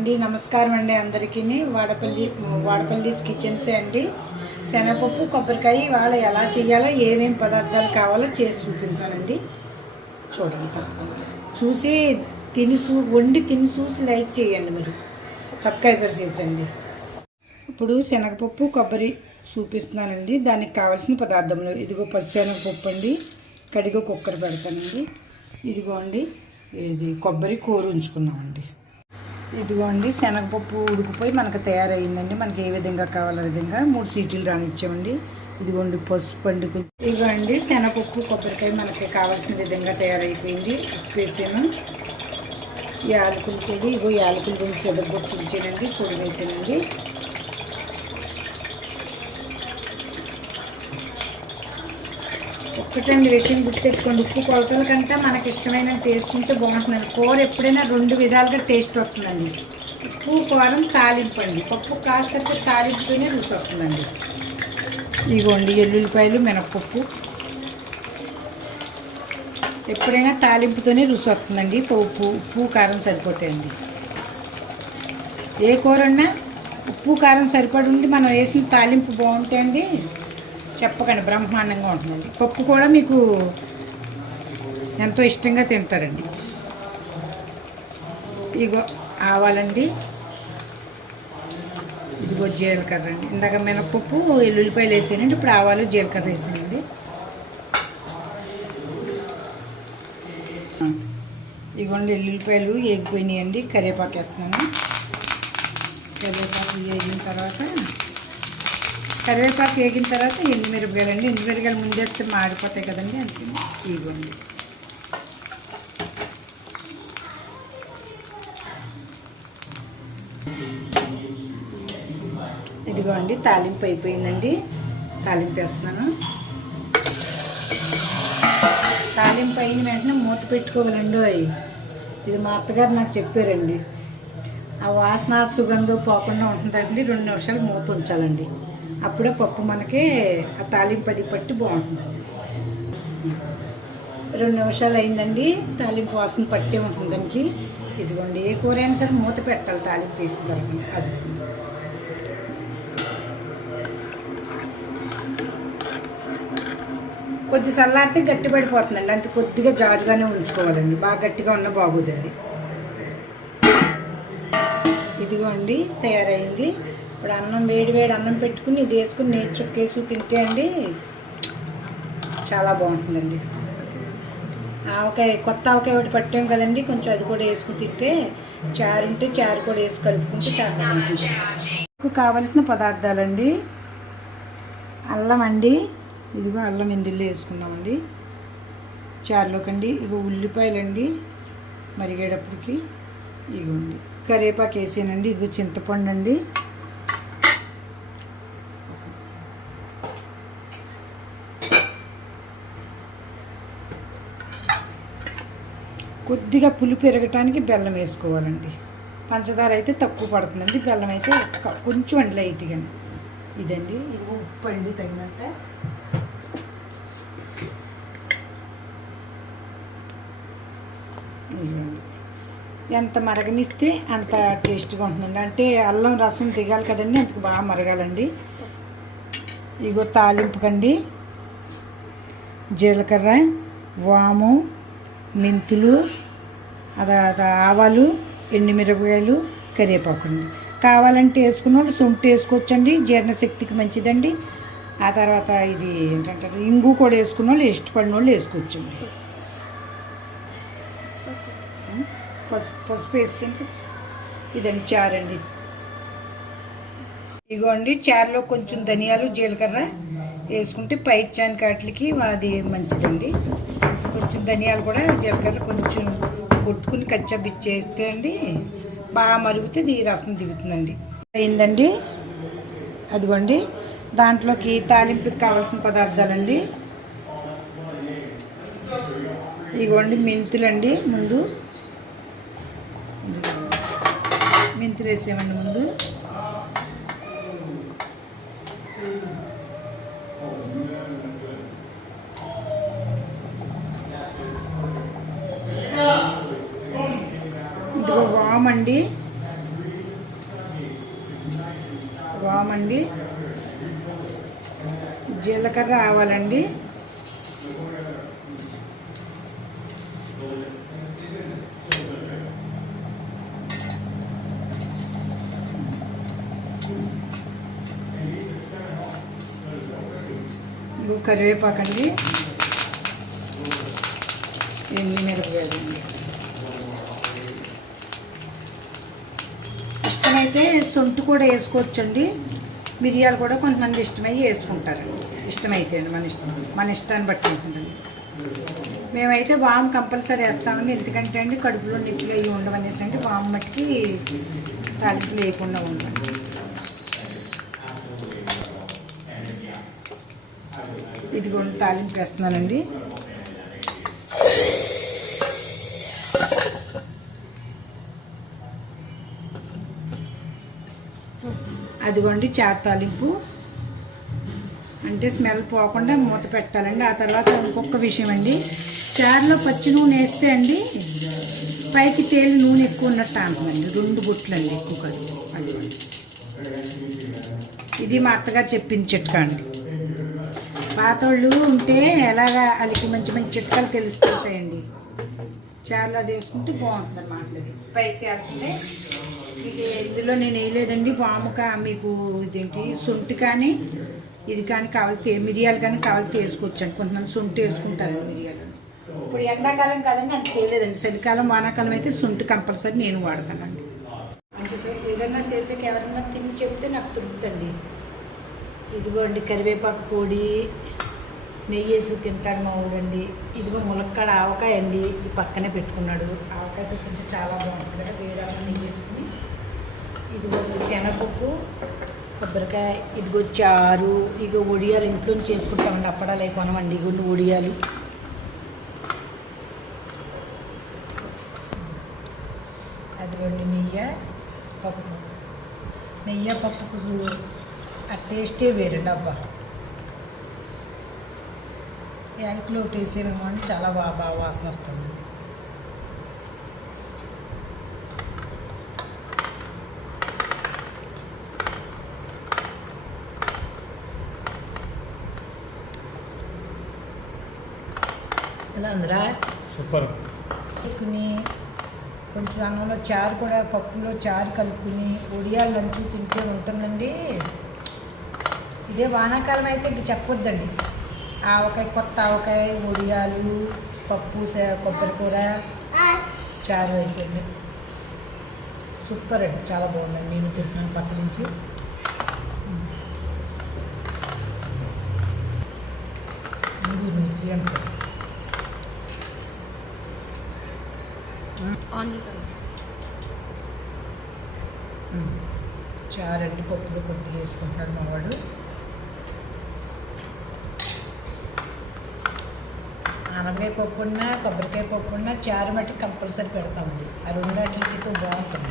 అండి నమస్కారం అండి అందరికీ. వాడపల్లిస్ కిచెన్సే అండి. శనగపప్పు కొబ్బరికాయ ఇవాళ ఎలా చేయాలో ఏమేమి పదార్థాలు కావాలో చేసి చూపిస్తానండి. చూడండి, తప్పకుండా చూసి వండి తిని చూసి లైక్ చేయండి. మీరు సబ్స్క్రైబర్ చేయండి. ఇప్పుడు శనగపప్పు కొబ్బరి చూపిస్తున్నానండి. దానికి కావాల్సిన పదార్థములు ఇదిగో పచ్చెనగపప్పు అండి, కడిగో కుక్కర్ పెడతానండి. ఇదిగోండి ఇది కొబ్బరి కూర ఉంచుకున్నామండి. ఇదిగోండి శనగపప్పు ఉడికిపోయి మనకు తయారయ్యిందండి. మనకి ఏ విధంగా కావాలో విధంగా 3 సీటీలు రానిచ్చామండి. ఇదిగోండి పసుపు అండి. ఇదిగోండి శనగపప్పు కొబ్బరికాయ మనకి కావాల్సిన విధంగా తయారైపోయింది. ఉప్పు వేసాను, యాలకుల పొడి, ఇగో యాలకుల పొడి చెదగొట్టు ఉంచానండి, పొడి వేసానండి. ఒక్కటండి విషయం గుర్తెట్టుకోండి, ఉప్పు కొలతల కంటే మనకి ఇష్టమైన వేసుకుంటే బాగుంటుందండి. కూర ఎప్పుడైనా 2 విధాలుగా టేస్ట్ వస్తుందండి. ఉప్పు కారం తాలింపండి, పప్పు కాస్త తాలింపుతోనే రుచి వస్తుందండి. ఇదిగోండి ఎల్లుల్లిపాయలు, మినపప్పు ఎప్పుడైనా తాలింపుతోనే రుచి వస్తుందండి. ఉప్పు కారం సరిపోతాయండి. ఏ కూర అన్నా ఉప్పు కారం సరిపడి ఉండి మనం వేసిన తాలింపు బాగుంటాయండి. చెప్పకండి, బ్రహ్మాండంగా ఉంటుందండి. పప్పు కూడా మీకు ఎంతో ఇష్టంగా తింటారండి. ఇగో ఆవాలండి, ఇదిగో జీలకర్ర అండి. ఇందాక మినపప్పు ఎల్లుల్లిపాయలు వేసానండి, ఇప్పుడు ఆవాలు జీలకర్ర వేసానండి. ఇదిగోండి ఎల్లుల్లిపాయలు వేగిపోయినాయండి. కరివేపాకు వేస్తున్నాను. కరివేపాకు వేగిన తర్వాత ఎండుమిరపకాయలు అండి. ఎండుమిరపకాయలు ముందేస్తే మాడిపోతాయి కదండి, అందుకని ఇదిగోండి. ఇదిగోండి తాలింపు అయిపోయిందండి. తాలింపు వేస్తున్నాను. తాలింపు అయిన వెంటనే మూత పెట్టుకోవాలండి. ఇది మా అత్తగారు నాకు చెప్పారండి. ఆ వాసన సుగంధం పోకుండా ఉంటుందండి. 2 నిమిషాలు మూత ఉంచాలండి. అప్పుడే పప్పు మనకి ఆ తాలింపు అది పట్టి బాగుంటుందండి. 2 నిమిషాలు అయిందండి. తాలింపు వాసన పట్టే ఉంటుంది దానికి. ఇదిగోండి ఏ కూర అయినా సరే మూత పెట్టాలి తాలింపు వేసిన తర్వాత. అది కొద్ది చల్లారితే గట్టి పడిపోతుందండి. అంత కొద్దిగా జారుగానే ఉంచుకోవాలండి. బాగా గట్టిగా ఉన్న బాగోదండి. ఇదిగోండి తయారైంది. ఇప్పుడు అన్నం వేడి అన్నం పెట్టుకుని ఇది వేసుకుని నెయ్యి చుక్కేసి తింటే అండి చాలా బాగుంటుందండి. ఆవకాయ, కొత్త ఆవకాయ ఒకటి పట్టాం కదండి, కొంచెం అది కూడా వేసుకుని తింటే, చారు ఉంటే చారు కూడా వేసి కలుపుకుంటే చాలా బాగుంటుంది. కావలసిన పదార్థాలండి: అల్లం అండి, ఇదిగో అల్లం ఇందులో వేసుకున్నామండి చారులోకండి. ఇగో ఉల్లిపాయలండి మరిగేటప్పటికి. ఇదిగోండి కరివేపాకు వేసానండి. ఇదిగో చింతపండు అండి, కొద్దిగా పులుపు పెరగటానికి బెల్లం వేసుకోవాలండి. పంచదార అయితే తక్కువ పడుతుందండి, బెల్లం అయితే కొంచెం అండి లైట్గా. ఇదండి ఇది ఉప్పు అండి తగినంత. ఎంత మరగనిస్తే అంత టేస్ట్గా ఉంటుందండి. అంటే అల్లం రసం దిగాలి కదండి, అందుకు బాగా మరగాలండి. ఇగో తాలింపుకండి జీలకర్ర, వాము, మెంతులు, ఆవాలు, ఎండుమిరపకాయలు, కరివేపాకు అండి. కావాలంటే వేసుకున్న వాళ్ళు సొంటి వేసుకోవచ్చండి, జీర్ణశక్తికి మంచిదండి. ఆ తర్వాత ఇది ఏంటంటారు, ఇంగు కూడా వేసుకున్న వాళ్ళు, ఇష్టపడిన వాళ్ళు వేసుకోవచ్చండి. పసుపు వేసండి. ఇదండి చారండి. ఇగోండి చారులో కొంచెం ధనియాలు, జీలకర్ర వేసుకుంటే పైచానికి వాటికి అది మంచిదండి. కొంచెం ధనియాలు కూడా జీలకర్ర కొంచెం కొట్టుకుని కచ్చాబిచ్చేస్తే అండి బాగా మరుగుతే ఈ రసం దిగుతుందండి. అయిందండి. అదిగోండి దాంట్లోకి తాలింపుకి కావాల్సిన పదార్థాలండి. ఇదిగోండి మెంతులండి. ముందు మెంతులు వేసామండి. ముందు ఇదిగో వామండి, వాము అండి, జీలకర్ర ఆవాలండి, కరివేపాకండి, ఎండుమిరపకాయలండి. ఇష్టమైతే సొంటి కూడా వేసుకోవచ్చండి, మిరియాలు కూడా కొంతమంది ఇష్టమై వేసుకుంటారండి. ఇష్టమైతే అండి మన ఇష్టాన్ని బట్టి ఉంటుందండి. మేమైతే వాము కంపల్సరీ వేస్తామండి, ఎందుకంటే అండి కడుపులో నొప్పిగా అవి ఉండవనేసి అంటే వాము మట్టికి తాలింపు లేకుండా ఉండండి. ఇదిగోండి తాలింపు వేస్తున్నానండి. అదిగోండి చారు తాలింపు అంటే స్మెల్ పోకుండా మూత పెట్టాలండి. ఆ తర్వాత ఇంకొక విషయం అండి, చారులో పచ్చి నూనె వేస్తే అండి పైకి తేలి నూనె ఎక్కువ ఉన్నట్టు అంటుందండి. 2 బుట్లు అండి, ఎక్కువ కాదు. అదిగోండి, ఇది మా అత్తగారు చెప్పింది చిట్కా అండి. పాతోళ్ళు ఉంటే ఎలాగా వాళ్ళకి మంచి మంచి చిట్కాలు తెలుస్తుంటాయండి. చారులో అది వేసుకుంటే బాగుంటుంది అన్నమాట. పైకి తేల్చుంటే ఇది ఇందులో నేను వేయలేదండి. వాముక మీకు ఇదేంటి శొంఠి కానీ ఇది కానీ కావాలి, మిరియాలు కానీ కావాలి వేసుకోవచ్చండి. కొంతమంది శొంఠి వేసుకుంటారండి మిరియాలు. ఇప్పుడు ఎండాకాలం కాదండి, అంత వేయలేదండి. చలికాలం వానాకాలం అయితే శొంఠి కంపల్సరీ నేను వాడతానండి. మంచిగా ఏదైనా చేసాక ఎవరైనా తిని చెప్తే నాకు తృప్తండి. ఇదిగోండి కరివేపాకు పొడి, నెయ్యి వేసుకు తింటాడు మా ఊడండి. ఇదిగో ములక్కాడ ఆవకాయ అండి, ఈ పక్కనే పెట్టుకున్నాడు. ఆవకాయతో కొంచెం చాలా బాగుంటుంది కదా, వేడాక నెయ్యి వేసుకుని. ఇదిగో శనగపప్పు, కొబ్బరికాయ, ఇదిగో చారు, ఇక వడియాలు ఇంట్లో చేసుకుంటామండి. అప్పడాలు అయిపోనామండి. ఇగో వడియాలు, అదిగోండి నెయ్యి పప్పుకు ఆ టేస్టే వేరండి. అబ్బా యాలకులు టేస్ట్ అండి, చాలా బాగా వాసన వస్తుంది. ఎలా అందరా సూపర్. కలుపుకుని కొంచెం అన్నంలో చారు కూడా, పప్పులో చారు కలుపుకుని ఒడియాలు లంచు తింటూ ఉంటుందండి. ఇదే వానాకాలం అయితే ఇంక చెప్పొద్దండి. ఆవకాయ, కొత్త ఆవకాయ, ఒడియాలు, పప్పు, కొబ్బరి కూర, చారు అయిపోయింది. సూపర్ అండి, చాలా బాగుందండి. నేను తింటున్నాను పక్క నుంచి. చారండి, పప్పులో కొద్దిగా వేసుకుంటున్నాడు మావాడు. ఆనపకాయ పప్పు ఉన్నా, కొబ్బరికాయ పప్పు ఉన్నా చారు మట్టి కంపల్సరీ పెడతామండి. ఆ రెండాటితో బాగుంటుంది.